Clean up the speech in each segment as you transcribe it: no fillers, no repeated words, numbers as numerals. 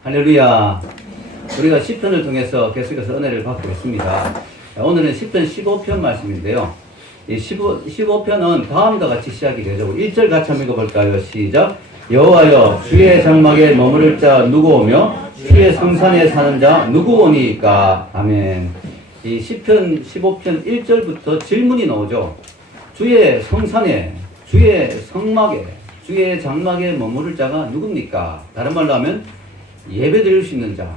할렐루야. 우리가 시편을 통해서 계속해서 은혜를 받고 있습니다. 오늘은 시편 15편 말씀인데요. 이 15편은 다음과 같이 시작이 되죠. 1절 같이 한번 읽어볼까요? 시작. 여호와여 주의 장막에 머무를 자 누구 오며 주의 성산에 사는 자 누구 오니까. 아멘. 이 시편 15편 1절부터 질문이 나오죠. 주의 성산에, 주의 성막에, 주의 장막에 머무를 자가 누굽니까? 다른 말로 하면 예배 드릴 수 있는 자,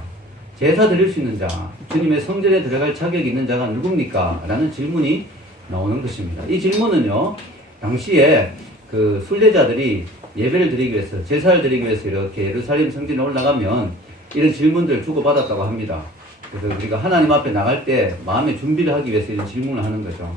제사 드릴 수 있는 자, 주님의 성전에 들어갈 자격이 있는 자가 누굽니까? 라는 질문이 나오는 것입니다. 이 질문은요, 당시에 그 순례자들이 예배를 드리기 위해서, 제사를 드리기 위해서 이렇게 예루살렘 성전에 올라가면 이런 질문들을 주고받았다고 합니다. 그래서 우리가 하나님 앞에 나갈 때 마음의 준비를 하기 위해서 이런 질문을 하는 거죠.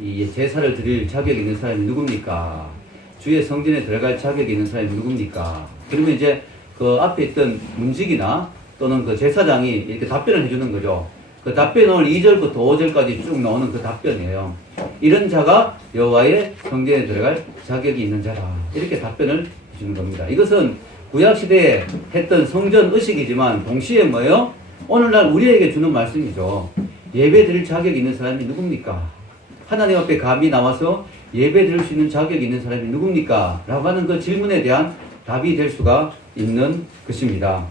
이 제사를 드릴 자격이 있는 사람이 누굽니까? 주의 성전에 들어갈 자격이 있는 사람이 누굽니까? 그러면 이제 그 앞에 있던 문직이나 또는 그 제사장이 이렇게 답변을 해주는 거죠. 그 답변을 2절부터 5절까지 쭉 나오는 그 답변이에요. 이런 자가 여호와의 성전에 들어갈 자격이 있는 자다. 이렇게 답변을 해주는 겁니다. 이것은 구약시대에 했던 성전 의식이지만 동시에 뭐예요? 오늘날 우리에게 주는 말씀이죠. 예배 드릴 자격이 있는 사람이 누굽니까? 하나님 앞에 감히 나와서 예배 드릴 수 있는 자격이 있는 사람이 누굽니까? 라고 하는 그 질문에 대한 답이 될 수가 있는 것입니다.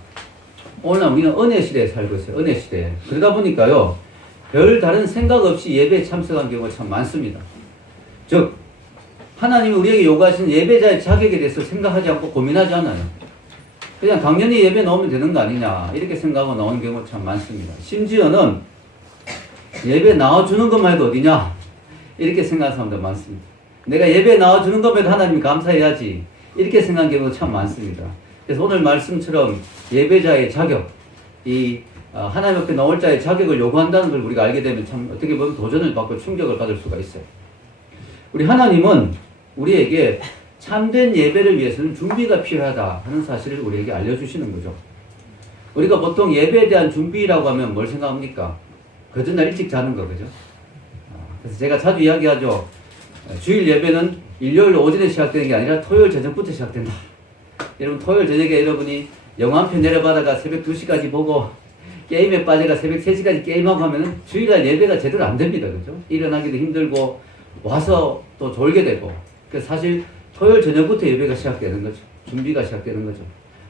오늘날 우리는 은혜 시대에 살고 있어요. 은혜 시대에. 그러다 보니까요, 별 다른 생각 없이 예배에 참석한 경우가 참 많습니다. 즉, 하나님이 우리에게 요구하시는 예배자의 자격에 대해서 생각하지 않고 고민하지 않아요. 그냥 당연히 예배 나오면 되는 거 아니냐, 이렇게 생각하고 나오는 경우가 참 많습니다. 심지어는 예배 나와주는 것만 해도 어디냐, 이렇게 생각하는 사람들 많습니다. 내가 예배 나와주는 것만 해도 하나님이 감사해야지, 이렇게 생각하는 경우가 참 많습니다. 그래서 오늘 말씀처럼 예배자의 자격, 하나님 앞에 나올 자의 자격을 요구한다는 걸 우리가 알게 되면 참 어떻게 보면 도전을 받고 충격을 받을 수가 있어요. 우리 하나님은 우리에게 참된 예배를 위해서는 준비가 필요하다 하는 사실을 우리에게 알려주시는 거죠. 우리가 보통 예배에 대한 준비라고 하면 뭘 생각합니까? 그 전날 일찍 자는 거, 그죠? 그래서 제가 자주 이야기하죠. 주일 예배는 일요일 오전에 시작되는 게 아니라 토요일 저녁부터 시작된다. 여러분, 토요일 저녁에 여러분이 영화 한 편 내려받아가 새벽 2시까지 보고 게임에 빠져가 새벽 3시까지 게임하고 하면은 주일날 예배가 제대로 안 됩니다. 그죠? 일어나기도 힘들고 와서 또 졸게 되고. 그래서 사실 토요일 저녁부터 예배가 시작되는 거죠. 준비가 시작되는 거죠.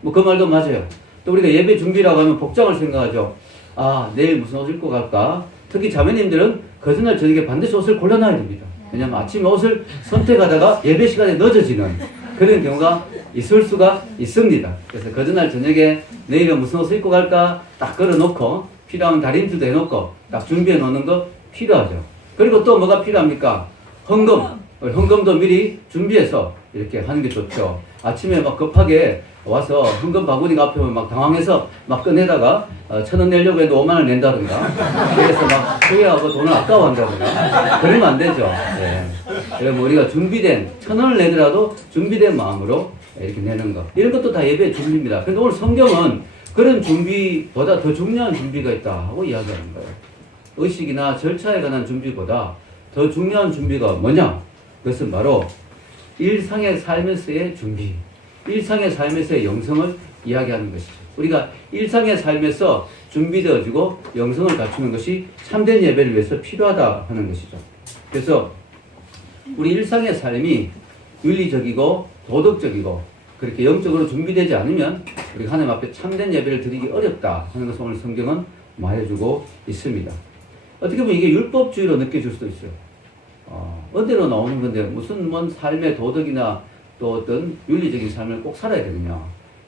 뭐 그 말도 맞아요. 또 우리가 예배 준비라고 하면 복장을 생각하죠. 아, 내일 무슨 옷 입고 갈까? 특히 자매님들은 그 전날 저녁에 반드시 옷을 골라놔야 됩니다. 왜냐면 아침에 옷을 선택하다가 예배 시간에 늦어지는 그런 경우가 있을 수가 있습니다. 그래서 그 전날 저녁에 내일은 무슨 옷을 입고 갈까 딱 걸어놓고 필요하면 다림질도 해놓고 딱 준비해 놓는 거 필요하죠. 그리고 또 뭐가 필요합니까? 헌금도 미리 준비해서 이렇게 하는 게 좋죠. 아침에 막 급하게 와서 헌금 바구니가 앞에 오면 막 당황해서 막 꺼내다가 1,000원 내려고 해도 5만 원 낸다든가, 그래서 막 후회하고 돈을 아까워한다든가 그러면 안 되죠. 네. 그러면 우리가 준비된 1,000원을 내더라도 준비된 마음으로 이렇게 내는 거, 이런 것도 다 예배의 준비입니다. 그런데 오늘 성경은 그런 준비보다 더 중요한 준비가 있다 하고 이야기하는 거예요. 의식이나 절차에 관한 준비보다 더 중요한 준비가 뭐냐? 그것은 바로 일상의 삶에서의 준비, 일상의 삶에서의 영성을 이야기하는 것이죠. 우리가 일상의 삶에서 준비되어지고 영성을 갖추는 것이 참된 예배를 위해서 필요하다 하는 것이죠. 그래서 우리 일상의 삶이 윤리적이고 도덕적이고 그렇게 영적으로 준비되지 않으면 우리가 하나님 앞에 참된 예배를 드리기 어렵다 하는 것을 오늘 성경은 말해주고 있습니다. 어떻게 보면 이게 율법주의로 느껴질 수도 있어요. 언대로 나오는 건데 무슨 뭔 삶의 도덕이나 또 어떤 윤리적인 삶을 꼭 살아야 되느냐,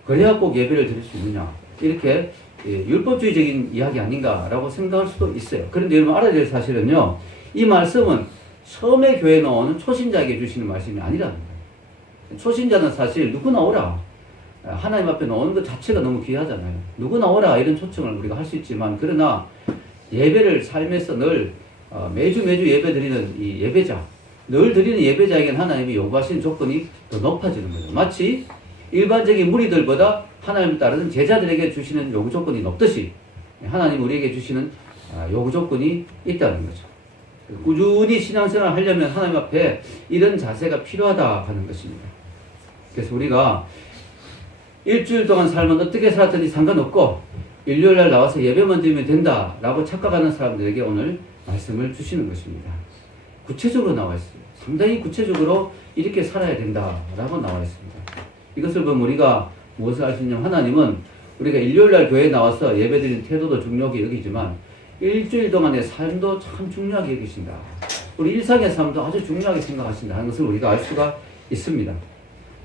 그래야 꼭 예배를 드릴 수 있느냐, 이렇게 율법주의적인 이야기 아닌가라고 생각할 수도 있어요. 그런데 여러분 알아야 될 사실은요, 이 말씀은 처음에 교회에 나오는 초신자에게 주시는 말씀이 아니라는 거예요. 초신자는 사실 누구나 오라, 하나님 앞에 나오는 것 자체가 너무 귀하잖아요. 누구나 오라 이런 초청을 우리가 할 수 있지만, 그러나 예배를 삶에서 늘 매주 예배 드리는 이 예배자, 늘 드리는 예배자에게는 하나님이 요구하시는 조건이 더 높아지는 거죠. 마치 일반적인 무리들보다 하나님을 따르는 제자들에게 주시는 요구 조건이 높듯이 하나님 우리에게 주시는 요구 조건이 있다는 거죠. 꾸준히 신앙생활을 하려면 하나님 앞에 이런 자세가 필요하다 하는 것입니다. 그래서 우리가 일주일 동안 살면 어떻게 살았든지 상관없고 일요일날 나와서 예배만 드리면 된다라고 착각하는 사람들에게 오늘 말씀을 주시는 것입니다. 구체적으로 나와 있어요. 상당히 구체적으로 이렇게 살아야 된다라고 나와 있습니다. 이것을 보면 우리가 무엇을 알 수 있냐면 하나님은 우리가 일요일날 교회에 나와서 예배드리는 태도도 중요하게 여기지만 일주일 동안의 삶도 참 중요하게 여기신다. 우리 일상의 삶도 아주 중요하게 생각하신다 하는 것을 우리가 알 수가 있습니다.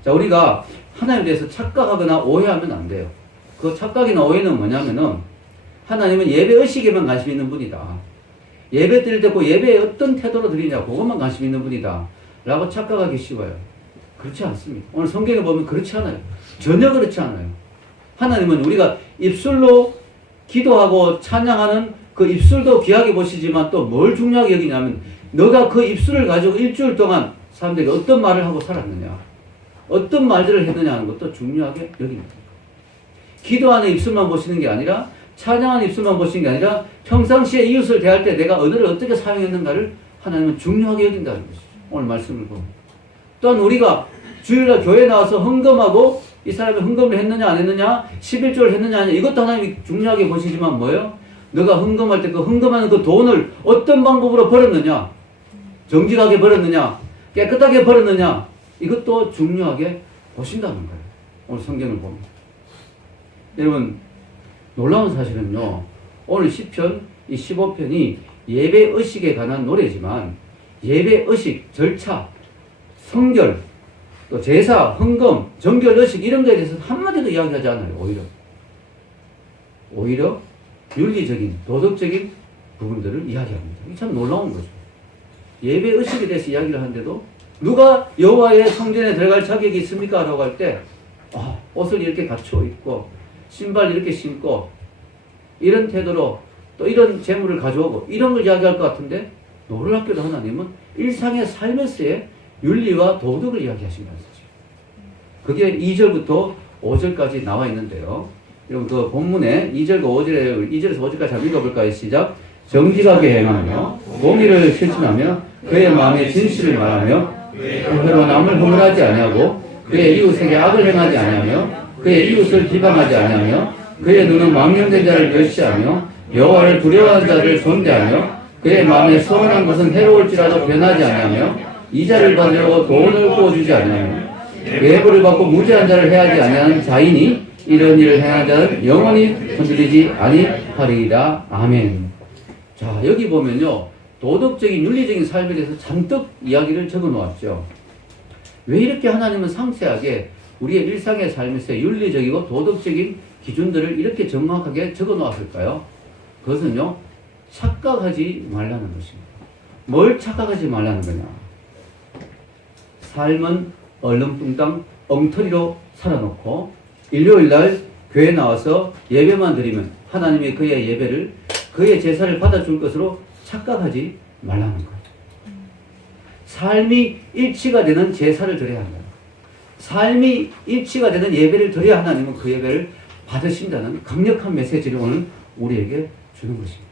자, 우리가 하나님에 대해서 착각하거나 오해하면 안 돼요. 그 착각이나 오해는 뭐냐면은 하나님은 예배 의식에만 관심 있는 분이다. 예배 드릴 때 그 예배에 어떤 태도로 드리냐 그것만 관심 있는 분이다 라고 착각하기 쉬워요. 그렇지 않습니다. 오늘 성경에 보면 그렇지 않아요. 전혀 그렇지 않아요. 하나님은 우리가 입술로 기도하고 찬양하는 그 입술도 귀하게 보시지만 또 뭘 중요하게 여기냐면 너가 그 입술을 가지고 일주일 동안 사람들에게 어떤 말을 하고 살았느냐 어떤 말들을 했느냐 하는 것도 중요하게 여깁니다. 기도하는 입술만 보시는 게 아니라 찬양하는 입술만 보시는 게 아니라 평상시에 이웃을 대할 때 내가 언어를 어떻게 사용했는가를 하나님은 중요하게 여긴다는 것이죠. 오늘 말씀을 보면. 또한 우리가 주일날 교회에 나와서 헌금하고 이 사람이 헌금을 했느냐 안 했느냐 11조를 했느냐 아니냐 이것도 하나님이 중요하게 보시지만 뭐예요? 너가 헌금할 때 그 헌금하는 그 돈을 어떤 방법으로 벌었느냐 정직하게 벌었느냐 깨끗하게 벌었느냐 이것도 중요하게 보신다는 거예요. 오늘 성경을 보면. 여러분 놀라운 사실은요. 오늘 시편 이 15편이 예배 의식에 관한 노래지만 예배 의식, 절차, 성결, 또 제사, 헌금, 정결 의식 이런 거에 대해서 한마디도 이야기하지 않아요. 오히려 윤리적인, 도덕적인 부분들을 이야기합니다. 이게 참 놀라운 거죠. 예배 의식에 대해서 이야기를 하는데도 누가 여호와의 성전에 들어갈 자격이 있습니까? 라고 할 때 옷을 이렇게 갖춰 입고 신발 이렇게 신고 이런 태도로 또 이런 재물을 가져오고 이런 걸 이야기할 것 같은데 놀랍게도 하나님은 일상의 삶에서의 윤리와 도덕을 이야기하신다는 거죠. 그게 2절부터 5절까지 나와 있는데요. 여러분 그 본문에 2절과 5절에 2절에서 5절까지 한번 읽어볼까요? 시작. 정직하게 행하며 공의를 실천하며 그의 마음에 진실을 말하며 그로 남을 허물하지 아니하고 그의 이웃에게 악을 행하지 아니하며 그의 이웃을 비방하지 아니하며 그의 눈은 망령된 자를 멸시하며 여호와를 두려워하는 자를 존대하며 그의 마음에 소원한 것은 해로울지라도 변하지 아니하며 이자를 받으려고 돈을 구워주지 아니하며 외부를 받고 무죄한 자를 해하지 아니하는 자이니 이런 일을 행하는 자는 영원히 흔들리지 아니하리이다. 아멘. 자, 여기 보면요. 도덕적인 윤리적인 삶에 대해서 잔뜩 이야기를 적어 놓았죠. 왜 이렇게 하나님은 상세하게 우리의 일상의 삶에서 윤리적이고 도덕적인 기준들을 이렇게 정확하게 적어 놓았을까요? 그것은요. 착각하지 말라는 것입니다. 뭘 착각하지 말라는 거냐? 삶은 얼렁뚱땅 엉터리로 살아놓고 일요일날 교회에 나와서 예배만 드리면 하나님이 그의 예배를 그의 제사를 받아줄 것으로 착각하지 말라는 거예요. 삶이 일치가 되는 제사를 드려야 한다. 삶이 일치가 되는 예배를 드려야 하나님은 그 예배를 받으신다는 강력한 메시지를 오늘 우리에게 주는 것입니다.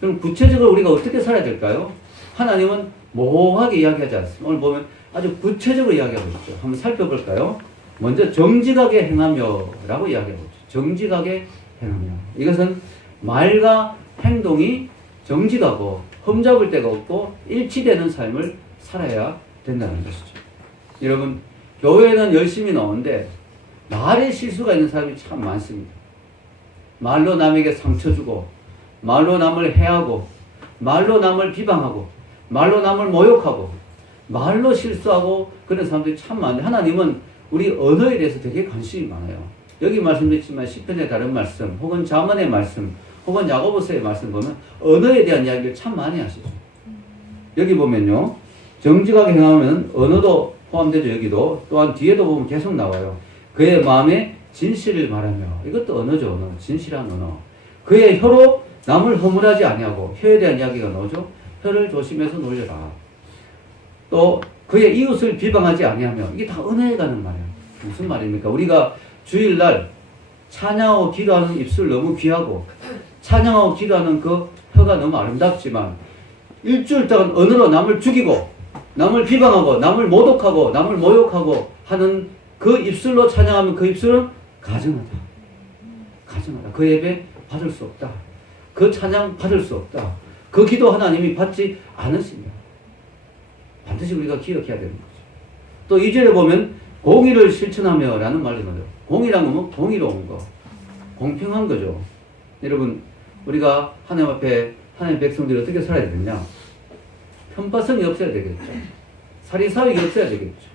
그럼 구체적으로 우리가 어떻게 살아야 될까요? 하나님은 모호하게 이야기하지 않습니다. 오늘 보면 아주 구체적으로 이야기하고 있죠. 한번 살펴볼까요? 먼저 정직하게 행하며 라고 이야기하고 있죠. 정직하게 행하며. 이것은 말과 행동이 정직하고 흠잡을 데가 없고 일치되는 삶을 살아야 된다는 것이죠. 여러분, 교회는 열심히 나오는데 말에 실수가 있는 사람이 참 많습니다. 말로 남에게 상처 주고 말로 남을 해하고 말로 남을 비방하고 말로 남을 모욕하고 말로 실수하고 그런 사람들이 참 많은데 하나님은 우리 언어에 대해서 되게 관심이 많아요. 여기 말씀드렸지만 시편의 다른 말씀 혹은 잠언의 말씀 혹은 야고보서의 말씀 보면 언어에 대한 이야기를 참 많이 하시죠. 여기 보면요. 정직하게 행하면 언어도 포함되죠. 여기도 또한 뒤에도 보면 계속 나와요. 그의 마음에 진실을 말하며 이것도 언어죠. 언어. 진실한 언어. 그의 혀로 남을 허물하지 아니하고 혀에 대한 이야기가 나오죠. 혀를 조심해서 놀려라. 또 그의 이웃을 비방하지 아니하며 이게 다 언어에 가는 말이에요. 무슨 말입니까? 우리가 주일날 찬양하고 기도하는 입술 너무 귀하고 찬양하고 기도하는 그 혀가 너무 아름답지만 일주일 동안 언어로 남을 죽이고 남을 비방하고 남을 모독하고 남을 모욕하고 하는 그 입술로 찬양하면 그 입술은 가증하다. 가증하다. 그 예배 받을 수 없다. 그 찬양 받을 수 없다. 그 기도 하나님이 받지 않으신다. 반드시 우리가 기억해야 되는 거죠. 또 2절에 보면 공의를 실천하며 라는 말이 나와요. 공의란 건 공의로운 거. 공평한 거죠. 여러분, 우리가 하나님 앞에 하나님 백성들이 어떻게 살아야 되느냐? 편파성이 없어야 되겠죠. 사리사욕이 없어야 되겠죠.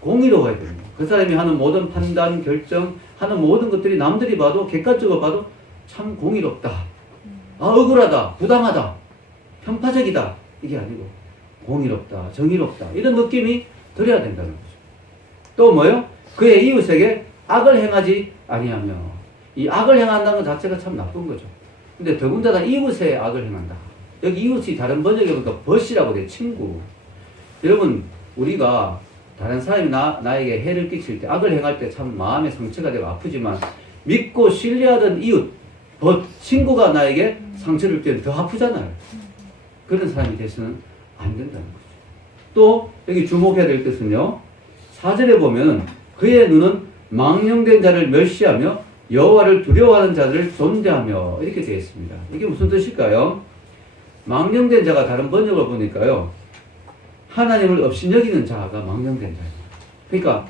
공의로워야 됩니다. 그 사람이 하는 모든 판단, 결정, 하는 모든 것들이 남들이 봐도, 객관적으로 봐도 참 공의롭다. 아, 억울하다. 부당하다. 편파적이다. 이게 아니고 공의롭다. 정의롭다. 이런 느낌이 들어야 된다는 거죠. 또 뭐요? 그의 이웃에게 악을 행하지 아니하며. 이 악을 행한다는 것 자체가 참 나쁜 거죠. 근데 더군다나 이웃에 악을 행한다. 여기 이웃이 다른 번역에 보니까 벗이라고 돼. 친구. 여러분, 우리가 다른 사람이 나에게 해를 끼칠 때, 악을 행할 때 참 마음에 상처가 되고 아프지만, 믿고 신뢰하던 이웃, 친구가 나에게 상처를 줄 때는 더 아프잖아요. 그런 사람이 돼서는 안 된다는 거죠. 또 여기 주목해야 될 것은요, 4절에 보면 그의 눈은 망령된 자를 멸시하며 여호와를 두려워하는 자들을 존대하며 이렇게 되어 있습니다. 이게 무슨 뜻일까요? 망령된 자가 다른 번역을 보니까요, 하나님을 업신여기는 자가 망령된 자예요. 그러니까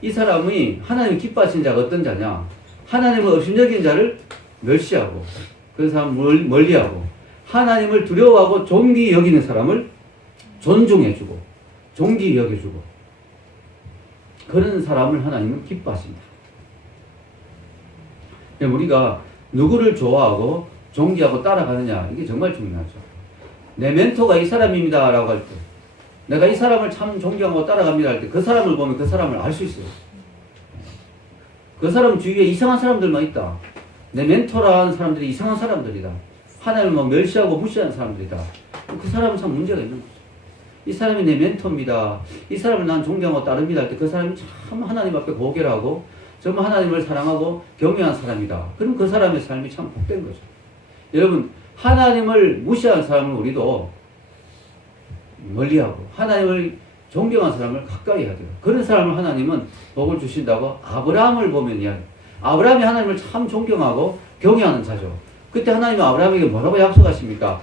이 사람이 하나님 기뻐하신 자가 어떤 자냐? 하나님을 업신여기는 자를 멸시하고, 그 사람을 멀리하고, 하나님을 두려워하고 존귀 여기는 사람을 존중해주고 존귀 여겨주고, 그런 사람을 하나님은 기뻐하신다. 우리가 누구를 좋아하고 존귀하고 따라가느냐, 이게 정말 중요하죠. 내 멘토가 이 사람입니다 라고 할 때, 내가 이 사람을 참 존경하고 따라갑니다 할 때, 그 사람을 보면 그 사람을 알 수 있어요. 그 사람 주위에 이상한 사람들만 있다. 내 멘토라는 사람들이 이상한 사람들이다. 하나님을 멸시하고 무시하는 사람들이다. 그 사람은 참 문제가 있는 거죠. 이 사람이 내 멘토입니다. 이 사람을 난 존경하고 따릅니다 할 때, 그 사람이 참 하나님 앞에 고결하고 정말 하나님을 사랑하고 경외한 사람이다. 그럼 그 사람의 삶이 참 복된 거죠. 여러분, 하나님을 무시하는 사람은 우리도 멀리하고, 하나님을 존경한 사람을 가까이 해야 돼요. 그런 사람을 하나님은 복을 주신다고 아브라함을 보면 이야기해요. 아브라함이 하나님을 참 존경하고 경외하는 자죠. 그때 하나님은 아브라함에게 뭐라고 약속하십니까?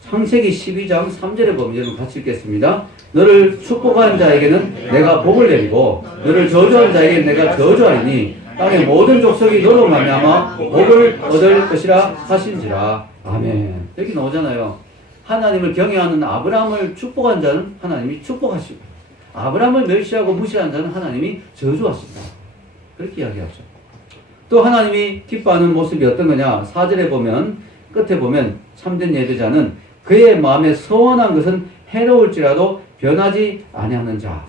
창세기 12장 3절에 보면, 여러분 같이 읽겠습니다. 너를 축복하는 자에게는 내가 복을 내리고 너를 저주하는 자에게는 내가 저주하리니 땅의 모든 족속이 너로 말미암아 복을 얻을 것이라 하신지라. 아멘. 여기 나오잖아요. 하나님을 경외하는 아브라함을 축복한 자는 하나님이 축복하시고, 아브라함을 멸시하고 무시하는 자는 하나님이 저주하신다. 그렇게 이야기하죠. 또 하나님이 기뻐하는 모습이 어떤 거냐? 4절에 보면, 끝에 보면 참된 예배자는 그의 마음에 서원한 것은 해로울지라도 변하지 아니하는 자.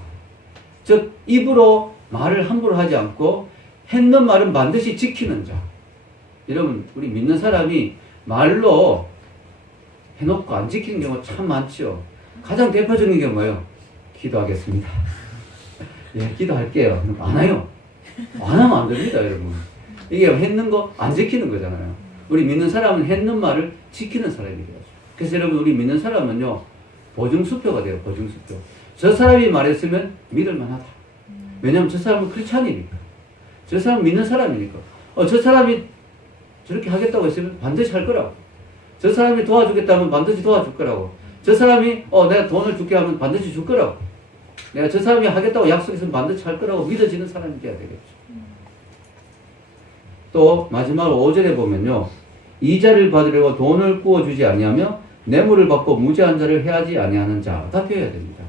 즉 입으로 말을 함부로 하지 않고 했는 말은 반드시 지키는 자. 여러분, 우리 믿는 사람이 말로 해놓고 안 지키는 경우가 참 많죠. 가장 대표적인 게 뭐예요? 기도하겠습니다. 예, 기도할게요. 안 해요. 안 하면 안 됩니다, 여러분. 이게 했는 거 안 지키는 거잖아요. 우리 믿는 사람은 했는 말을 지키는 사람이 돼요. 그래서 여러분, 우리 믿는 사람은요, 보증수표가 돼요. 보증수표. 저 사람이 말했으면 믿을 만하다. 왜냐하면 저 사람은 크리스찬이니까. 저 사람은 믿는 사람이니까. 저 사람이 저렇게 하겠다고 했으면 반드시 할 거라고. 저 사람이 도와주겠다면 반드시 도와줄 거라고. 저 사람이 내가 돈을 줄게 하면 반드시 줄 거라고. 내가 저 사람이 하겠다고 약속했으면 반드시 할 거라고 믿어지는 사람이 돼야 되겠죠. 또 마지막으로 5절에 보면요, 이자를 받으려고 돈을 구워주지 아니하며 뇌물을 받고 무죄한 자를 해하지 아니하는 자. 다 표해야 됩니다.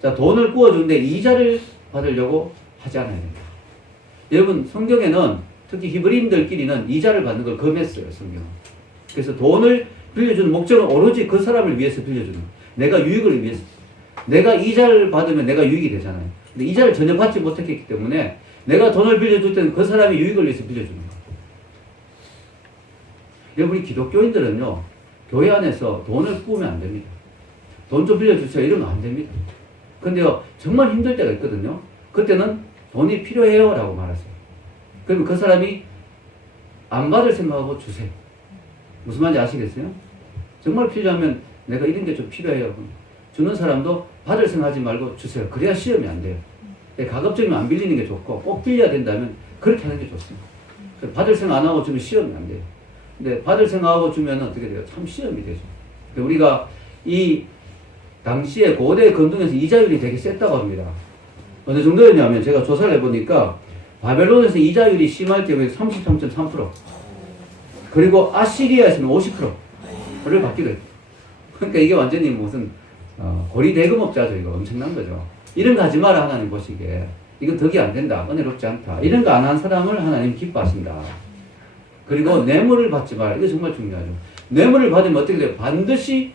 자, 돈을 구워주는데 이자를 받으려고 하지 않아야 됩니다. 여러분, 성경에는 특히 히브리인들끼리는 이자를 받는 걸 금했어요, 성경은. 그래서 돈을 빌려주는 목적은 오로지 그 사람을 위해서 빌려주는, 내가 유익을 위해서. 내가 이자를 받으면 내가 유익이 되잖아요. 근데 이자를 전혀 받지 못했기 때문에 내가 돈을 빌려줄 때는 그 사람이 유익을 위해서 빌려주는 거예요. 여러분, 우리 기독교인들은요, 교회 안에서 돈을 꾸우면 안 됩니다. 돈 좀 빌려주세요 이러면 안 됩니다. 근데요, 정말 힘들 때가 있거든요. 그때는 돈이 필요해요 라고 말하세요. 그러면 그 사람이 안 받을 생각하고 주세요. 무슨 말인지 아시겠어요? 정말 필요하면 내가 이런 게 좀 필요해요. 주는 사람도 받을 생각하지 말고 주세요. 그래야 시험이 안 돼요. 가급적이면 안 빌리는 게 좋고 꼭 빌려야 된다면 그렇게 하는 게 좋습니다. 받을 생각 안 하고 주면 시험이 안 돼요. 근데 받을 생각하고 주면 어떻게 돼요? 참 시험이 되죠. 우리가 이 당시에 고대 건동에서 이자율이 되게 셌다고 합니다. 어느 정도였냐면 제가 조사를 해보니까 바벨론에서 이자율이 심할 경우에 33.3%, 그리고 아시리아에서는 50%를 받기도 했고. 그러니까 이게 완전히 무슨 고리 대금업자죠. 이거 엄청난 거죠. 이런 거 하지 마라. 하나님 보시기에 이건 덕이 안 된다, 은혜롭지 않다, 이런 거 안 한 사람을 하나님 기뻐하신다. 그리고 뇌물을 받지 마라. 이거 정말 중요하죠. 뇌물을 받으면 어떻게 돼요? 반드시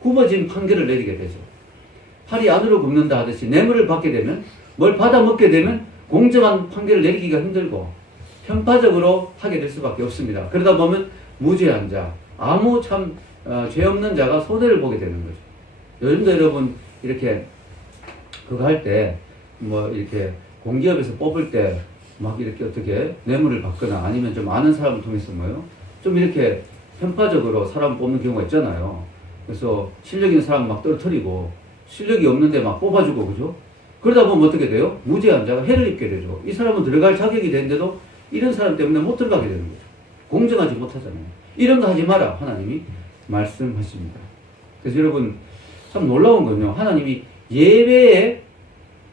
굽어진 판결을 내리게 되죠. 팔이 안으로 굽는다 하듯이 뇌물을 받게 되면, 뭘 받아 먹게 되면 공정한 판결을 내리기가 힘들고 편파적으로 하게 될 수밖에 없습니다. 그러다 보면 무죄한 자, 아무 참 죄 없는 자가 손해를 보게 되는 거죠. 요즘도 여러분 이렇게 그거 할 때 뭐 이렇게 공기업에서 뽑을 때 막 이렇게 어떻게 뇌물을 받거나 아니면 좀 아는 사람을 통해서 뭐요? 좀 이렇게 편파적으로 사람 뽑는 경우가 있잖아요. 그래서 실력 있는 사람 막 떨어뜨리고 실력이 없는데 막 뽑아주고, 그죠? 그러다 보면 어떻게 돼요? 무죄한 자가 해를 입게 되죠. 이 사람은 들어갈 자격이 되는데도 이런 사람 때문에 못 들어가게 되는 거죠. 공정하지 못하잖아요. 이런 거 하지 마라. 하나님이 말씀하십니다. 그래서 여러분 참 놀라운 건요. 하나님이 예배에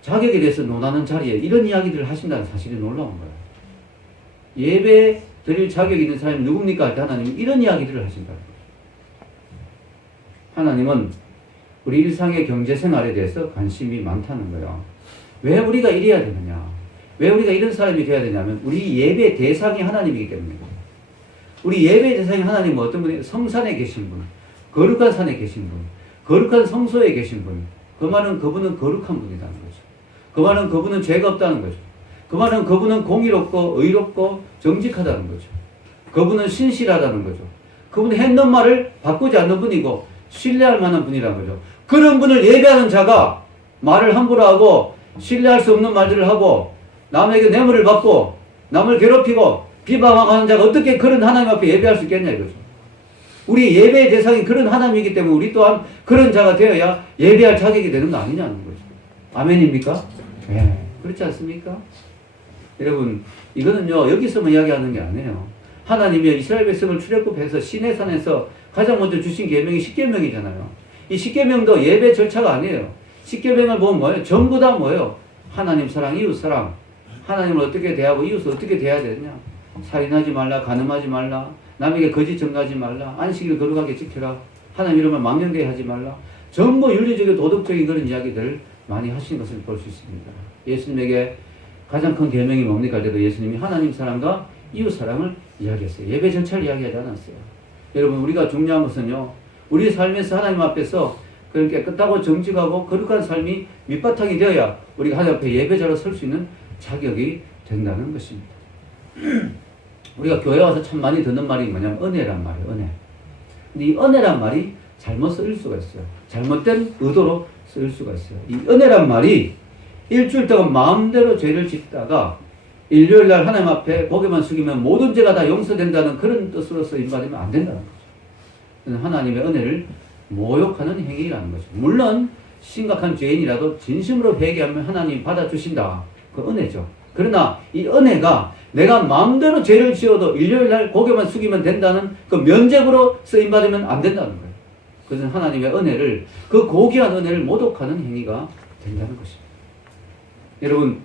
자격에 대해서 논하는 자리에 이런 이야기들을 하신다는 사실이 놀라운 거예요. 예배 드릴 자격이 있는 사람이 누굽니까? 할 때 하나님이 이런 이야기들을 하신다. 하나님은 우리 일상의 경제 생활에 대해서 관심이 많다는 거예요. 왜 우리가 이래야 되느냐? 왜 우리가 이런 사람이 되어야 되냐면 우리 예배 대상이 하나님이기 때문입니다. 우리 예배 대상이 하나님은 어떤 분이? 성산에 계신 분, 거룩한 산에 계신 분, 거룩한 성소에 계신 분. 그 말은 그분은 거룩한 분이라는 거죠. 그 말은 그분은 죄가 없다는 거죠. 그 말은 그분은 공의롭고 의롭고 정직하다는 거죠. 그분은 신실하다는 거죠. 그분은 했는 말을 바꾸지 않는 분이고 신뢰할 만한 분이라는 거죠. 그런 분을 예배하는 자가 말을 함부로 하고 신뢰할 수 없는 말들을 하고 남에게 뇌물을 받고 남을 괴롭히고 비방하는 자가 어떻게 그런 하나님 앞에 예배할 수 있겠냐 이거죠. 우리 예배의 대상이 그런 하나님이기 때문에 우리 또한 그런 자가 되어야 예배할 자격이 되는 거 아니냐는 거죠. 아멘입니까? 네. 그렇지 않습니까? 여러분 이거는요 여기서만 이야기하는 게 아니에요. 하나님이 이스라엘 백성을 출애굽해서 시내산에서 가장 먼저 주신 계명이 십계명이잖아요. 이 십계명도 예배 절차가 아니에요. 십계명을 보면 뭐예요? 전부 다 뭐예요? 하나님 사랑, 이웃 사랑. 하나님을 어떻게 대하고 이웃을 어떻게 대해야 되느냐? 살인하지 말라, 간음하지 말라, 남에게 거짓 증거하지 말라, 안식일을 거룩하게 지켜라, 하나님 이름을 망령되게 하지 말라. 전부 윤리적이고 도덕적인 그런 이야기들을 많이 하시는 것을 볼 수 있습니다. 예수님에게 가장 큰 계명이 뭡니까? 할 때도 예수님이 하나님 사랑과 이웃 사랑을 이야기했어요. 예배 절차를 이야기하지 않았어요. 여러분 우리가 중요한 것은요, 우리 삶에서 하나님 앞에서 그런 깨끗하고 정직하고 거룩한 삶이 밑바탕이 되어야 우리가 하나님 앞에 예배자로 설 수 있는 자격이 된다는 것입니다. 우리가 교회 와서 참 많이 듣는 말이 뭐냐면 은혜란 말이에요. 은혜. 근데 이 은혜란 말이 잘못 쓰일 수가 있어요. 잘못된 의도로 쓰일 수가 있어요. 이 은혜란 말이 일주일 동안 마음대로 죄를 짓다가 일요일날 하나님 앞에 고개만 숙이면 모든 죄가 다 용서된다는 그런 뜻으로 쓰임받으면 안 된다는 거죠. 하나님의 은혜를 모욕하는 행위라는 거죠. 물론 심각한 죄인이라도 진심으로 회개하면 하나님 받아주신다. 그 은혜죠. 그러나 이 은혜가 내가 마음대로 죄를 지어도 일요일날 고개만 숙이면 된다는 그 면죄부로 쓰임받으면 안 된다는 거예요. 그래서 하나님의 은혜를, 그 고귀한 은혜를 모독하는 행위가 된다는 것입니다. 여러분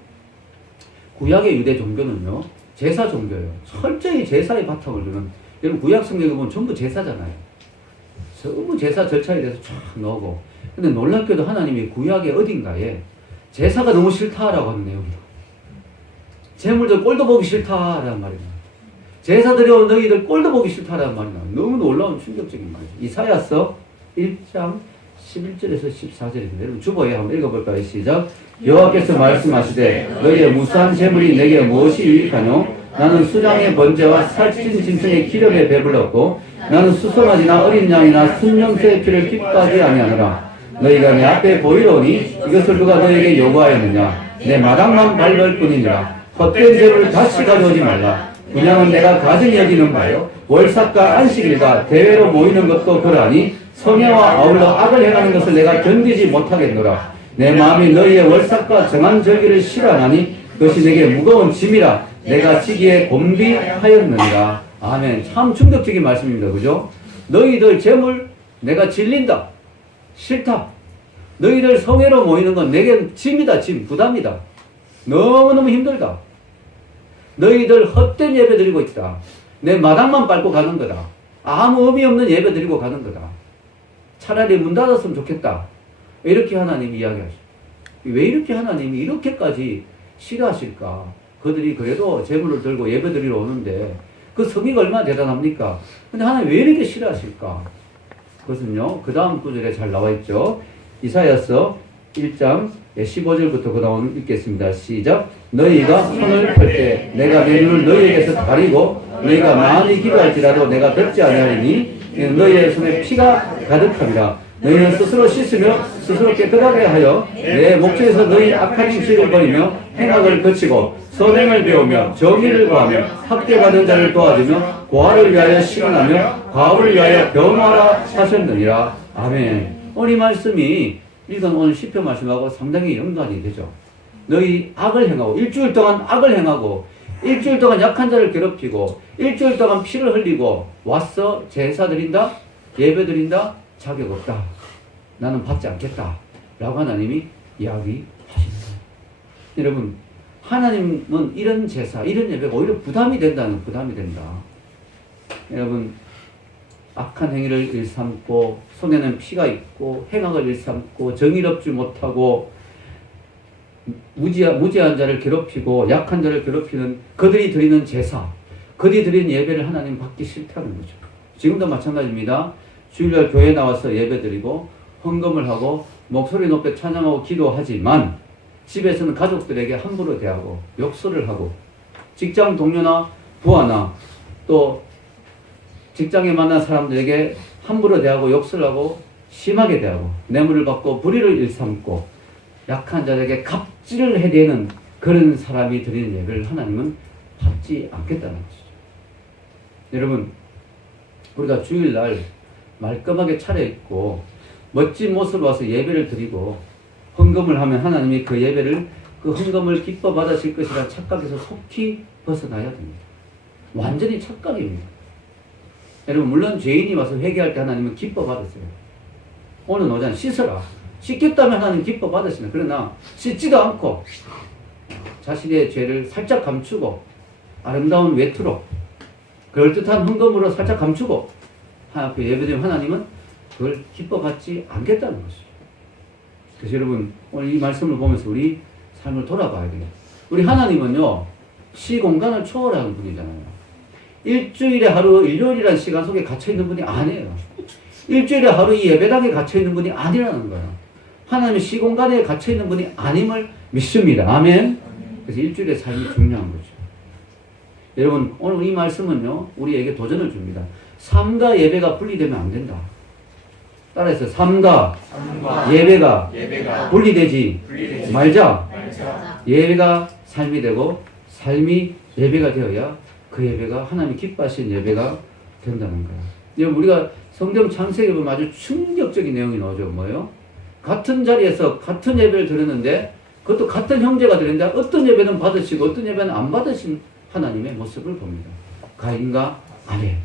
구약의 유대 종교는요 제사 종교예요. 철저히 제사의 바탕을 두는. 여러분 구약 성경에 보면 전부 제사잖아요. 전부 제사 절차에 대해서 쫙 넣고. 근데 놀랍게도 하나님이 구약의 어딘가에 제사가 너무 싫다라고 하는 내용이다. 재물들 꼴도 보기 싫다라는 말이 나와요. 제사 드려온 너희들 꼴도 보기 싫다라는 말이 나와요. 너무 놀라운 충격적인 말이죠. 이사야서 1장 11절에서 14절입니다. 여러분 주보에 한번 읽어볼까요? 시작. 여호와께서 말씀하시되 너희의 무수한 재물이 내게 무엇이 유익하뇨? 나는 수장의 번제와 살찐 짐승의 기름에 배불렀고 나는 수송아지나 어린 양이나 순염소의 피를 기뻐하지 아니하노라. 너희가 내 앞에 보이로니 이것을 누가 너희에게 요구하였느냐? 내 마당만 밟을 뿐이니라. 헛된 재물을 다시 가져오지 말라. 분양은 내가 가증히 여기는 바요 월삭과 안식일과 대회로 모이는 것도 그러하니 성회와 아울러 악을 행하는 것을 내가 견디지 못하겠노라. 내 마음이 너희의 월삭과 정한 절기를 싫어하나니 그것이 내게 무거운 짐이라 내가 지기에 곤비하였느니라. 아멘. 참 충격적인 말씀입니다. 그죠? 너희들 재물 내가 질린다. 싫다. 너희들 성회로 모이는 건 내게 짐이다. 짐. 부담이다. 너무너무 힘들다. 너희들 헛된 예배 드리고 있다. 내 마당만 밟고 가는 거다. 아무 의미 없는 예배 드리고 가는 거다. 차라리 문 닫았으면 좋겠다. 이렇게 하나님이 이야기하시죠. 왜 이렇게 하나님이 이렇게까지 싫어하실까? 그들이 그래도 재물을 들고 예배 드리러 오는데 그 성의가 얼마나 대단합니까? 근데 하나님 왜 이렇게 싫어하실까? 그것은요, 그 다음 구절에 잘 나와 있죠. 이사야서 1장 15절부터 그 다음 읽겠습니다. 시작. 너희가 손을 펼 때 내가 내 눈을 너희에게서 가리고 너희가 많이 기도할지라도 내가 듣지 아니하리니 너희의 손에 피가 가득함이라. 너희는 스스로 씻으며 스스로 깨끗하게 하여 내 목전에서 너희 악한 행실을 버리며 행악을 거치고 선행을 배우며 정의를 구하며 학대받은 자를 도와주며 고아를 위하여 시원하며 과부를 위하여 변호하라 하셨느니라. 아멘. 오늘 이 말씀이 읽은 오늘 시편 말씀하고 상당히 연관이 되죠. 너희 악을 행하고 일주일 동안 악을 행하고 일주일 동안 약한 자를 괴롭히고 일주일 동안 피를 흘리고 와서 제사 드린다? 예배 드린다? 자격 없다. 나는 받지 않겠다. 라고 하나님이 이야기하십니다. 여러분, 하나님은 이런 제사, 이런 예배가 오히려 부담이 된다. 여러분, 악한 행위를 일삼고 손에는 피가 있고 행악을 일삼고 정의롭지 못하고 무지한 자를 괴롭히고 약한 자를 괴롭히는 그들이 드리는 제사, 그들이 드리는 예배를 하나님 받기 싫다는 거죠. 지금도 마찬가지입니다. 주일날 교회에 나와서 예배드리고 헌금을 하고 목소리 높여 찬양하고 기도하지만 집에서는 가족들에게 함부로 대하고 욕설을 하고 직장 동료나 부하나 또 직장에 만난 사람들에게 함부로 대하고 욕설하고 심하게 대하고 뇌물을 받고 불의를 일삼고 약한 자에게 갑질을 해대는 그런 사람이 드리는 예배를 하나님은 받지 않겠다는 것이죠. 여러분, 우리가 주일날 말끔하게 차려입고 멋진 모습으로 와서 예배를 드리고 헌금을 하면 하나님이 그 예배를, 그 헌금을 기뻐 받으실 것이라 착각에서 속히 벗어나야 됩니다. 완전히 착각입니다. 여러분, 물론 죄인이 와서 회개할 때 하나님은 기뻐 받으세요. 오늘 오전 씻어라. 씻겠다면 하나님 기뻐 받으시네. 그러나 씻지도 않고 자신의 죄를 살짝 감추고 아름다운 외투로 그럴듯한 헌금으로 살짝 감추고 하나님 앞에 예배드리면 하나님은 그걸 기뻐 받지 않겠다는 것이죠. 그래서 여러분, 오늘 이 말씀을 보면서 우리 삶을 돌아봐야 돼요. 우리 하나님은요, 시공간을 초월하는 분이잖아요. 일주일에 하루, 일요일이라는 시간 속에 갇혀있는 분이 아니에요. 일주일에 하루 이 예배당에 갇혀있는 분이 아니라는 거예요. 하나님의 시공간에 갇혀있는 분이 아님을 믿습니다. 아멘. 그래서 일주일의 삶이 중요한 거죠. 여러분, 오늘 이 말씀은요, 우리에게 도전을 줍니다. 삶과 예배가 분리되면 안 된다. 따라서 삶과 예배가 분리되지 말자. 예배가 삶이 되고 삶이 예배가 되어야 그 예배가 하나님이 기뻐하시는 예배가 된다는 거예요. 여러분, 우리가 성경 창세기에 보면 아주 충격적인 내용이 나오죠. 뭐예요? 같은 자리에서 같은 예배를 드렸는데 그것도 같은 형제가 드렸는데 어떤 예배는 받으시고 어떤 예배는 안 받으신 하나님의 모습을 봅니다. 가인과 아벨.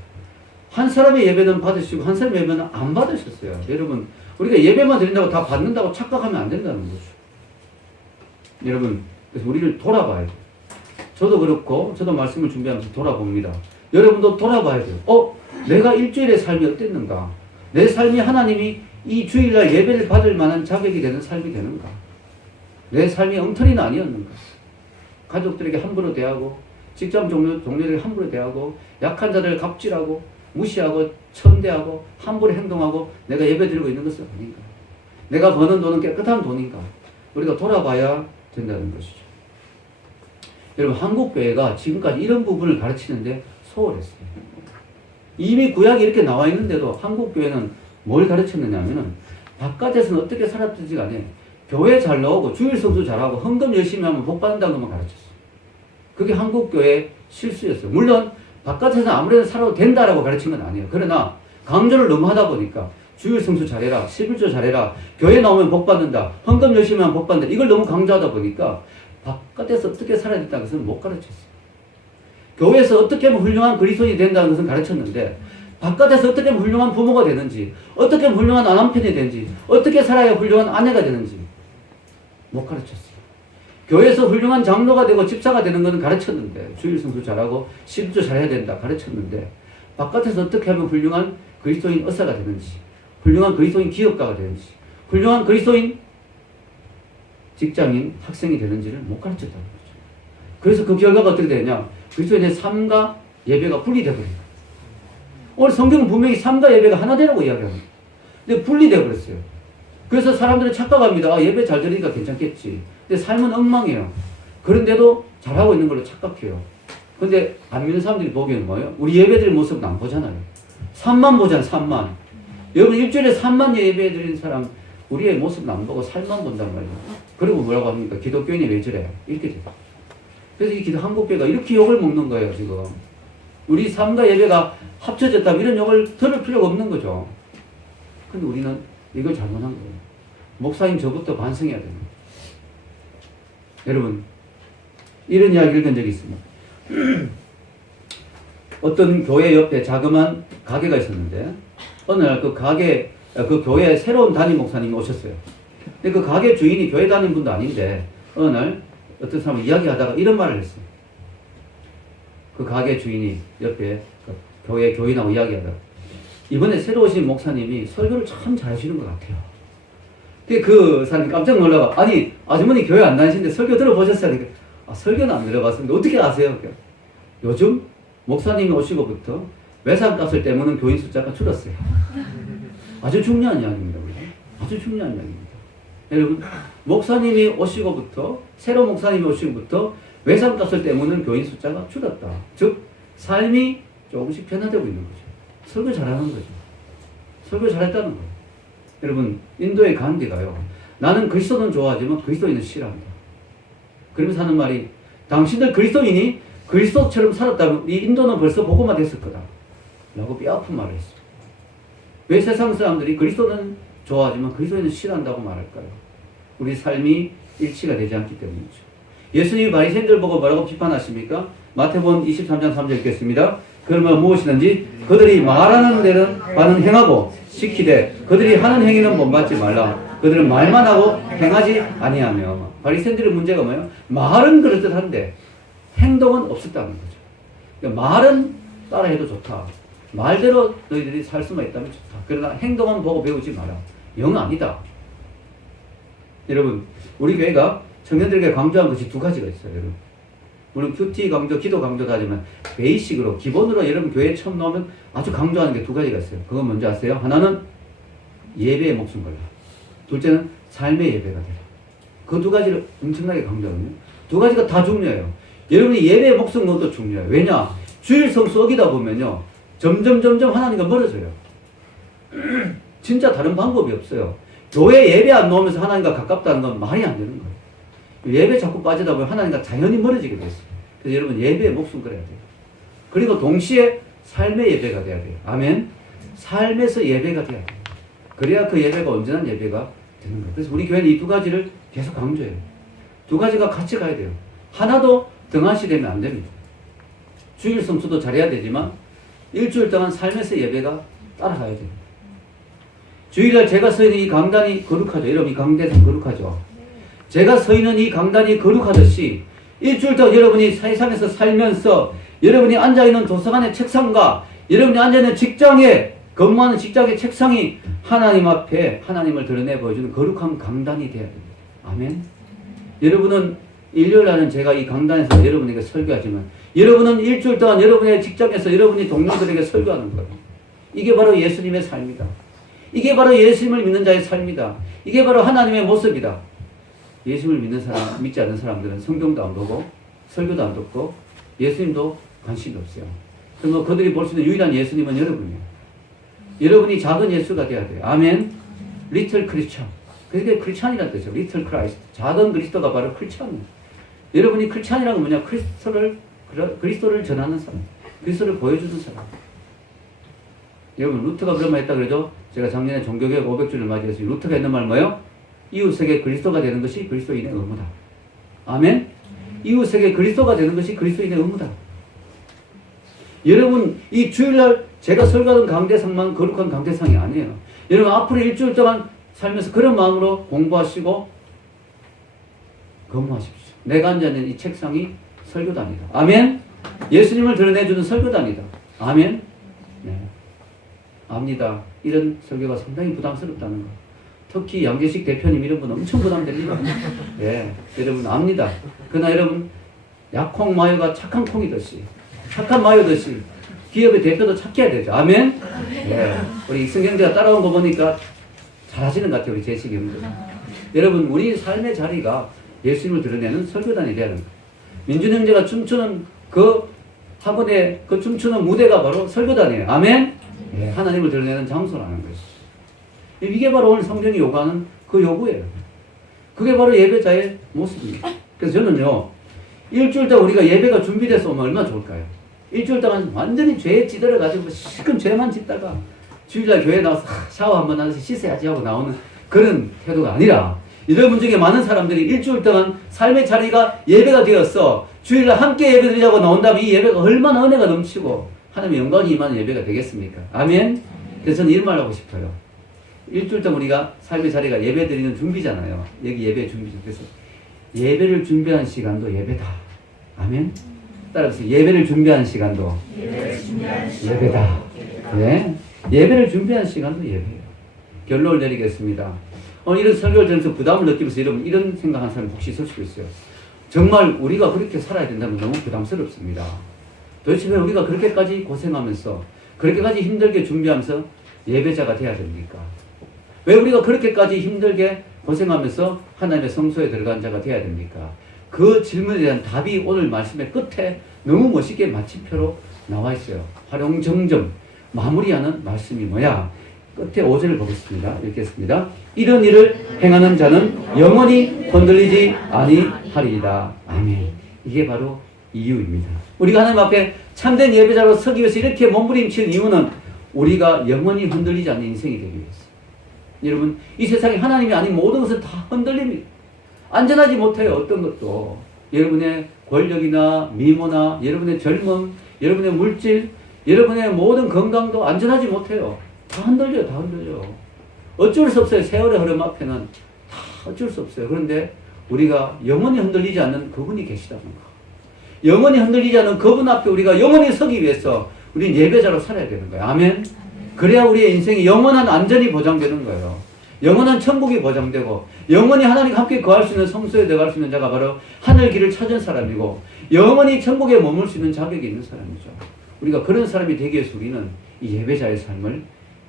한 사람의 예배는 받으시고 한 사람의 예배는 안 받으셨어요. 여러분, 우리가 예배만 드린다고 다 받는다고 착각하면 안 된다는 거죠. 여러분, 그래서 우리를 돌아봐야 돼요. 저도 그렇고 저도 말씀을 준비하면서 돌아봅니다. 여러분도 돌아봐야 돼요. 내가 일주일의 삶이 어땠는가? 내 삶이 하나님이 이 주일날 예배를 받을 만한 자격이 되는 삶이 되는가? 내 삶이 엉터리는 아니었는가? 가족들에게 함부로 대하고 직장 동료들에게 함부로 대하고 약한 자들을 갑질하고 무시하고 천대하고 함부로 행동하고 내가 예배드리고 있는 것은 아닌가? 내가 버는 돈은 깨끗한 돈인가? 우리가 돌아봐야 된다는 것이죠. 여러분, 한국교회가 지금까지 이런 부분을 가르치는데 소홀했어요. 이미 구약이 이렇게 나와 있는데도 한국교회는 뭘 가르쳤느냐면은 바깥에서는 어떻게 살았든지 간에 교회 잘 나오고 주일 성수 잘하고 헌금 열심히 하면 복 받는다는 것만 가르쳤어요. 그게 한국교회의 실수였어요. 물론 바깥에서 아무래도 살아도 된다라고 가르친 건 아니에요. 그러나 강조를 너무 하다 보니까 주일 성수 잘해라. 11조 잘해라. 교회 나오면 복 받는다. 헌금 열심히 하면 복 받는다. 이걸 너무 강조하다 보니까 바깥에서 어떻게 살아야 된다는 것은 못 가르쳤어요. 교회에서 어떻게 하면 훌륭한 그리스도인이 된다는 것은 가르쳤는데 바깥에서 어떻게 하면 훌륭한 부모가 되는지, 어떻게 하면 훌륭한 남편이 되는지, 어떻게 살아야 훌륭한 아내가 되는지 못 가르쳤어요. 교회에서 훌륭한 장로가 되고 집사가 되는 것은 가르쳤는데, 주일 성수 잘하고 11조 잘해야 된다 가르쳤는데, 바깥에서 어떻게 하면 훌륭한 그리스도인 의사가 되는지, 훌륭한 그리스도인 기업가가 되는지, 훌륭한 그리스도인 직장인 학생이 되는지를 못 가르쳤다는 거죠. 그래서 그 결과가 어떻게 되냐? 그리스도인의 삶과 예배가 분리되어 버립니다. 오늘 성경은 분명히 삶과 예배가 하나 되라고 이야기합니다. 근데 분리되어 버렸어요. 그래서 사람들은 착각합니다. 아, 예배 잘 드리니까 괜찮겠지. 근데 삶은 엉망이에요. 그런데도 잘하고 있는 걸로 착각해요. 근데 안 믿는 사람들이 보기에는 뭐예요? 우리 예배드리는 모습은 안 보잖아요. 3만 보잖아요. 3만. 여러분 일주일에 3만 예배 드리는 사람 우리의 모습은 안 보고 삶만 본단 말이에요. 그리고 뭐라고 합니까? 기독교인이 왜 저래? 이렇게 돼요. 그래서 이 기도 한국교회가 이렇게 욕을 먹는 거예요. 지금. 우리 삶과 예배가 합쳐졌다면 이런 욕을 들을 필요가 없는 거죠. 근데 우리는 이걸 잘못한 거예요. 목사님 저부터 반성해야 됩니다. 여러분 이런 이야기를 본 적이 있습니다. 어떤 교회 옆에 자그마한 가게가 있었는데 어느 날 그 가게 그 교회에 새로운 담임 목사님이 오셨어요. 근데 그 가게 주인이 교회 다니는 분도 아닌데 어느 날 어떤 사람이 이야기하다가 이런 말을 했어요. 그 가게 주인이 옆에 그 교회 교인하고 이야기하다가 이번에 새로 오신 목사님이 설교를 참 잘하시는 것 같아요. 근데 그 사람이 깜짝 놀라가 아니 아주머니 교회 안 다니시는데 설교 들어보셨어요? 그러니까 아, 설교는 안 들어봤습니다. 어떻게 아세요? 그러니까, 요즘 목사님이 오시고부터 외상값을 때문에 교인 숫자가 줄었어요. 아주 중요한 이야기입니다. 아주 중요한 이야기입니다. 여러분 목사님이 오시고부터 새로 목사님이 오시고부터 외상값을 때문에 교인 숫자가 줄었다. 즉 삶이 조금씩 변화되고 있는 거죠. 설교 잘하는 거죠. 설교 잘했다는 거예요. 여러분 인도의 간디가요. 나는 그리스도는 좋아하지만 그리스도인은 싫어한다. 그러면서 하는 말이 당신들 그리스도인이 그리스도처럼 살았다면 이 인도는 벌써 복음화 됐을 거다. 라고 뼈아픈 말을 했어요. 왜 세상 사람들이 그리스도는 좋아하지만 그리스도인은 싫어한다고 말할까요? 우리 삶이 일치가 되지 않기 때문이죠. 예수님이 바리새인들 보고 뭐라고 비판하십니까? 마태복음 23장 3절 읽겠습니다. 그러면 무엇이든지 그들이 말하는 데는 반은 행하고 시키되 그들이 하는 행위는 본받지 말라. 그들은 말만 하고 행하지 아니하며. 바리새인들의 문제가 뭐예요? 말은 그럴듯한데 행동은 없었다는 거죠. 그러니까 말은 따라해도 좋다. 말대로 너희들이 살 수만 있다면 좋다. 그러나 행동은 보고 배우지 마라. 영 아니다. 여러분 우리 교회가 청년들에게 강조한 것이 두 가지가 있어요. 여러분. 물론 큐티 강조, 기도 강조도 하지만 베이식으로 기본으로 여러분 교회에 처음 나오면 아주 강조하는 게 두 가지가 있어요. 그건 뭔지 아세요? 하나는 예배의 목숨 걸라. 둘째는 삶의 예배가 되라. 그 두 가지를 엄청나게 강조하거든요. 두 가지가 다 중요해요. 여러분이 예배의 목숨 것도 중요해요. 왜냐? 주일 성수 어기다 보면요. 점점 하나님과 멀어져요. 진짜 다른 방법이 없어요. 교회 예배 안 나오면서 하나님과 가깝다는 건 말이 안 되는 거예요. 예배 자꾸 빠지다 보면 하나님과 자연히 멀어지게 됐어요. 그래서 여러분 예배에 목숨 걸어야 돼요. 그리고 동시에 삶의 예배가 돼야 돼요. 아멘. 삶에서 예배가 돼야 돼요. 그래야 그 예배가 온전한 예배가 되는 거예요. 그래서 우리 교회는 이 두 가지를 계속 강조해요. 두 가지가 같이 가야 돼요. 하나도 등한시되면 안 됩니다. 주일 성수도 잘해야 되지만 일주일 동안 삶에서 예배가 따라가야 돼요. 주일날 제가 서 있는 이 강단이 거룩하죠. 여러분 이 강대상 거룩하죠. 제가 서 있는 이 강단이 거룩하듯이 일주일 동안 여러분이 세상에서 살면서 여러분이 앉아있는 도서관의 책상과 여러분이 앉아있는 직장에 근무하는 직장의 책상이 하나님 앞에 하나님을 드러내 보여주는 거룩한 강단이 되어야 됩니다. 아멘. 여러분은 일요일날은 제가 이 강단에서 여러분에게 설교하지만 여러분은 일주일 동안 여러분의 직장에서 여러분이 동료들에게 설교하는 거예요. 이게 바로 예수님의 삶이다. 이게 바로 예수님을 믿는 자의 삶이다. 이게 바로 하나님의 모습이다. 예수님을 믿는 사람, 믿지 않는 사람들은 성경도 안 보고 설교도 안 듣고 예수님도 관심이 없어요. 그럼 그들이 볼 수 있는 유일한 예수님은 여러분이에요. 여러분이 작은 예수가 돼야 돼요. 아멘. 리틀 크리스천. 그게 크리스천이라는 뜻이죠. 리틀 크라이스트. 작은 그리스도가 바로 크리스천이에요. 여러분이 크리스천이라는 건 뭐냐? 그리스도를 전하는 사람. 그리스도를 보여주는 사람. 여러분 루트가 그런 말 했다 그러죠? 제가 작년에 종교개혁 500주를 맞이해서 루터가 했는 말 뭐예요? 이웃에게 그리스도가 되는 것이 그리스도인의 의무다. 아멘? 이웃에게 그리스도가 되는 것이 그리스도인의 의무다. 여러분, 이 주일날 제가 설교하던 강대상만 거룩한 강대상이 아니에요. 여러분, 앞으로 일주일 동안 살면서 그런 마음으로 공부하시고 근무하십시오. 내가 앉아있는 이 책상이 설교단이다. 아멘? 예수님을 드러내주는 설교단이다. 아멘? 네. 압니다. 이런 설교가 상당히 부담스럽다는 거. 특히 양재식 대표님 이런 분 엄청 부담됩니다. 예, 여러분 압니다. 그러나 여러분, 약콩 마요가 착한 콩이듯이, 착한 마요듯이 기업의 대표도 착해야 되죠. 아멘? 예, 우리 익성경제가 따라온 거 보니까 잘하시는 것 같아요. 우리 재식이 형들. 여러분, 우리 삶의 자리가 예수님을 드러내는 설교단이 되는 거예요. 민준 형제가 춤추는 그 학원의 그 춤추는 무대가 바로 설교단이에요. 아멘? 예, 하나님을 드러내는 장소라는 것이죠. 이게 바로 오늘 성경이 요구하는 그 요구예요. 그게 바로 예배자의 모습입니다. 그래서 저는요, 일주일 동안 우리가 예배가 준비돼서 오면 얼마나 좋을까요? 일주일 동안 완전히 죄에 찌들어가지고 실컷 죄만 짓다가 주일날 교회에 나와서 샤워 한번 하면서 씻어야지 하고 나오는 그런 태도가 아니라, 여러분 중에 많은 사람들이 일주일 동안 삶의 자리가 예배가 되었어. 주일날 함께 예배드리자고 나온다면 이 예배가 얼마나 은혜가 넘치고 하나님의 영광이 임하는 예배가 되겠습니까? 아멘? 그래서 저는 이런 말 하고 싶어요. 일주일 동안 우리가 삶의 자리가 예배 드리는 준비잖아요. 여기 예배 준비죠. 그래서 예배를 준비하는 시간도 예배다. 아멘? 따라서 예배를 준비하는 시간도 예배다. 네? 예배를 준비하는 시간도 예배예요. 결론을 내리겠습니다. 이런 설교를 들으면서 부담을 느끼면서 여러분 이런 생각하는 사람이 혹시 있을 수도 있어요. 정말 우리가 그렇게 살아야 된다면 너무 부담스럽습니다. 도대체 왜 우리가 그렇게까지 고생하면서 그렇게까지 힘들게 준비하면서 예배자가 돼야 됩니까? 왜 우리가 그렇게까지 힘들게 고생하면서 하나님의 성소에 들어간 자가 돼야 됩니까? 그 질문에 대한 답이 오늘 말씀의 끝에 너무 멋있게 마침표로 나와 있어요. 활용정정 마무리하는 말씀이 뭐야? 끝에 5절을 보겠습니다. 읽겠습니다. 이런 일을 행하는 자는 영원히 흔들리지 아니하리이다. 아멘. 이게 바로 이유입니다. 우리가 하나님 앞에 참된 예배자로 서기 위해서 이렇게 몸부림치는 이유는 우리가 영원히 흔들리지 않는 인생이 되기 위해서. 여러분, 이 세상에 하나님이 아닌 모든 것은 다 흔들립니다. 안전하지 못해요. 어떤 것도. 여러분의 권력이나 미모나 여러분의 젊음, 여러분의 물질, 여러분의 모든 건강도 안전하지 못해요. 다 흔들려요. 다 흔들려요. 어쩔 수 없어요. 세월의 흐름 앞에는 다 어쩔 수 없어요. 그런데 우리가 영원히 흔들리지 않는 그분이 계시다는 거. 영원히 흔들리지 않는 그분 앞에 우리가 영원히 서기 위해서 우리는 예배자로 살아야 되는 거예요. 아멘? 그래야 우리의 인생이 영원한 안전이 보장되는 거예요. 영원한 천국이 보장되고 영원히 하나님과 함께 거할 수 있는 성소에 들어갈 수 있는 자가 바로 하늘 길을 찾은 사람이고 영원히 천국에 머물 수 있는 자격이 있는 사람이죠. 우리가 그런 사람이 되기 위해서 우리는 이 예배자의 삶을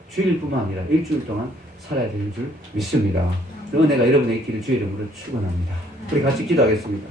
주일뿐만 아니라 일주일 동안 살아야 되는 줄 믿습니다. 은혜가 여러분의 있기를 주의 이름으로 축원합니다. 우리 같이 기도하겠습니다.